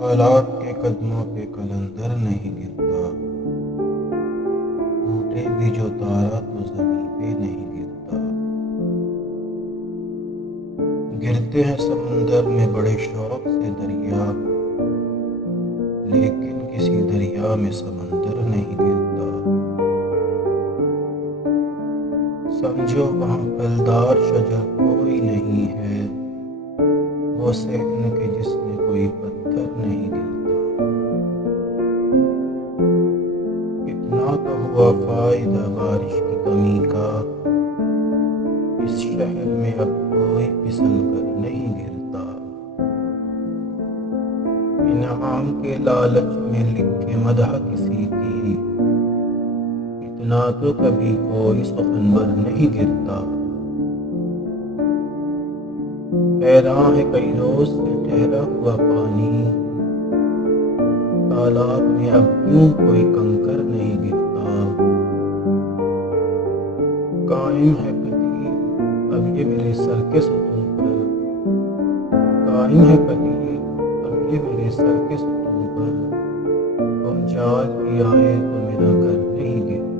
حالات کے قدموں پہ قلندر نہیں گرتا، ٹوٹے بھی جو تارا تو زمیں پہ نہیں گرتا۔ گرتے ہیں سمندر میں بڑے شوق سے دریا، لیکن کسی دریا میں سمندر نہیں گرتا۔ سمجھو وہاں پھلدار شجر کوئی نہیں ہے، وہ صحن کے جس میں کوئی پتھر نہیں گرتا۔ اتنا تو ہوا فائدہ بارش کی کمی کا، اس شہر میں اب کوئی پھسل کر نہیں گرتا۔ انعام کے لالچ میں لکھے مدح کسی کی، اتنا تو کبھی کوئی سخنور نہیں گرتا۔ حیراں ہے کئی روز سے ٹھہرا ہوا پانی، تالاب میں اب کیوں کوئی کنکر نہیں گرتا۔ قائم ہے قدیر اب یہ میرے سر کے ستون پر، قائم ہے قدیر اب یہ میرے سر کے ستون پر، تم جال بھی آئے تو میرا گھر نہیں گرتا۔